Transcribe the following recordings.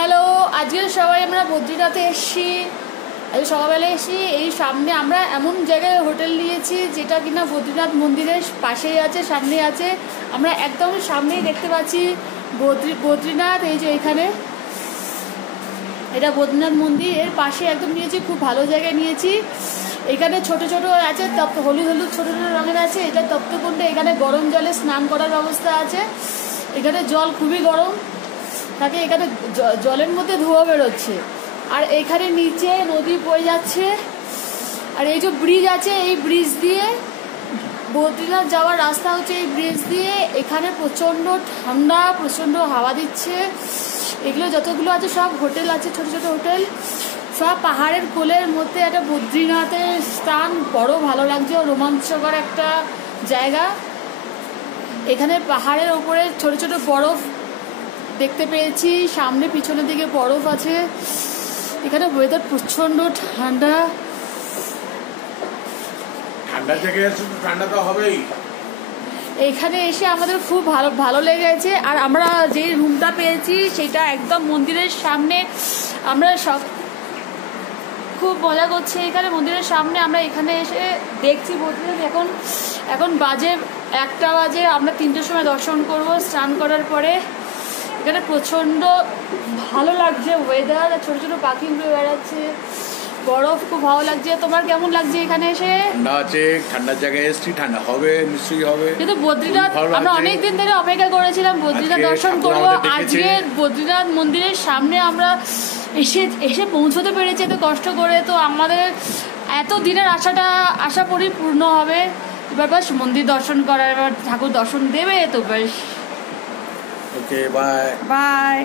Hello, আজকে সবাই আমরা বদ্রীনাথে এসেছি। আজকে সকালবেলা এসেছি। এই সামনে আমরা এমন জায়গায় হোটেল নিয়েছি যেটা কিনা বদ্রীনাথ মন্দিরের পাশেই আছে, সামনে আছে। আমরা একদম সামনেই দেখতে পাচ্ছি বদ্রীনাথ। এই যে এখানে এটা বদ্রীনাথ মন্দির, এর পাশে একদম নিয়েছি, খুব ভালো জায়গায় নিয়েছি। এখানে ছোট ছোট আছে, হলুদ হলুদ ছোট ছোট রঙের আছে। এটা তপ্তকুণ্ডে, এখানে গরম জলে স্নান করার ব্যবস্থা আছে। এখানে জল খুবই গরম থাকে, এখানে জলের মধ্যে ধোঁয়া বেরোচ্ছে। আর এখানে নিচে নদী বয়ে যাচ্ছে। আর এই যে ব্রিজ আছে, এই ব্রিজ দিয়ে বদ্রীনাথ যাওয়ার রাস্তা হচ্ছে এই ব্রিজ দিয়ে। এখানে প্রচণ্ড ঠান্ডা, প্রচণ্ড হাওয়া দিচ্ছে। এগুলো যতগুলো আছে সব হোটেল আছে, ছোট ছোট হোটেল, সব পাহাড়ের কোলের মধ্যে একটা বদ্রীনাথের স্থান। বড় ভালো লাগছে, রোমাঞ্চকর একটা জায়গা। এখানে পাহাড়ের ওপরে ছোট ছোট বরফ দেখতে পেয়েছি, সামনে পিছনের দিকে বরফ আছে। এখানে ওয়েদার প্রচন্ড ঠান্ডা। ঠান্ডা থেকে ঠান্ডা তো হবেই। এখানে এসে আমাদের খুব ভালো ভালো লেগেছে। আর আমরা যে রুমটা পেয়েছি সেটা একদম মন্দিরের সামনে। আমরা সব খুব মজা করছি এখানে মন্দিরের সামনে। আমরা এখানে এসে দেখছি বদ্রীনাথ। এখন বাজে 1টা বাজে। আমরা 3টের সময় দর্শন করব স্নান করার পরে। এখানে প্রচণ্ড ভালো লাগছে ওয়েদার, ছোট ছোট পাখি উড়ে বেড়াচ্ছে, বরফ, খুব ভালো লাগছে। তোমার কেমন লাগছে এখানে এসে? ঠান্ডা আছে, ঠান্ডার জায়গায় এসছি, ঠান্ডা হবে, নিশ্চয়ই হবে। কিন্তু বদ্রীনাথ আমরা অনেকদিন ধরে অপেক্ষা করেছিলাম বদ্রীনাথ দর্শন করব। আজকে বদ্রীনাথ মন্দিরের সামনে আমরা এসে পৌঁছতে পেরেছি এত কষ্ট করে। তো আমাদের এত দিনের আশা পরিপূর্ণ হবে। এবার বাস মন্দির দর্শন করার, এবার ঠাকুর দর্শন দেবে তো বেশ। ওকে, বাই বাই।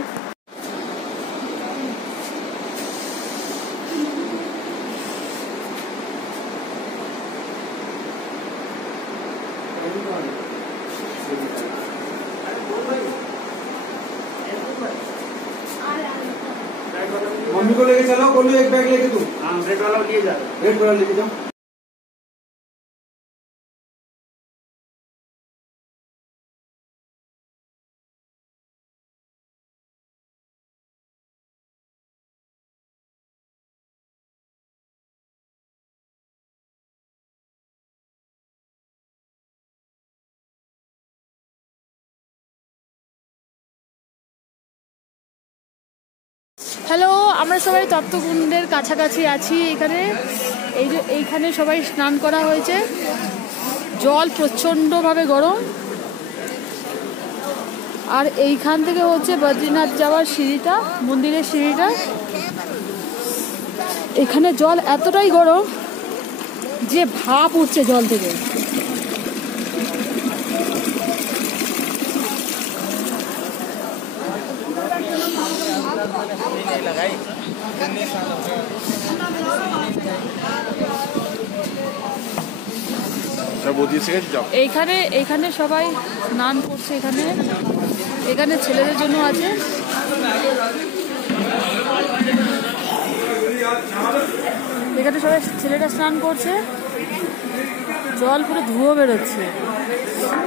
मम्मी को लेके चलो, बोलो एक बैग लेके तू। हाँ, रेड वाला लिए जा। रेड वाला लेके जाओ। হ্যালো, আমরা সবাই তপ্তকুণ্ডের কাছাকাছি আছি। এইখানে সবাই স্নান করা হয়েছে। জল প্রচণ্ডভাবে গরম। আর এইখান থেকে হচ্ছে বদ্রীনাথ যাওয়ার সিঁড়িটা, মন্দিরের সিঁড়িটা। এখানে জল এতটাই গরম যে ভাপ উঠছে জল থেকে। এইখানে সবাই স্নান করছে। এখানে ছেলেদের জন্য আছে। এখানে সবাই ছেলেরা স্নান করছে। জল পুরো ধুয়ো বেরোচ্ছে।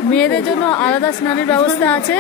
মেয়েদের জন্য আলাদা স্নানের ব্যবস্থা আছে।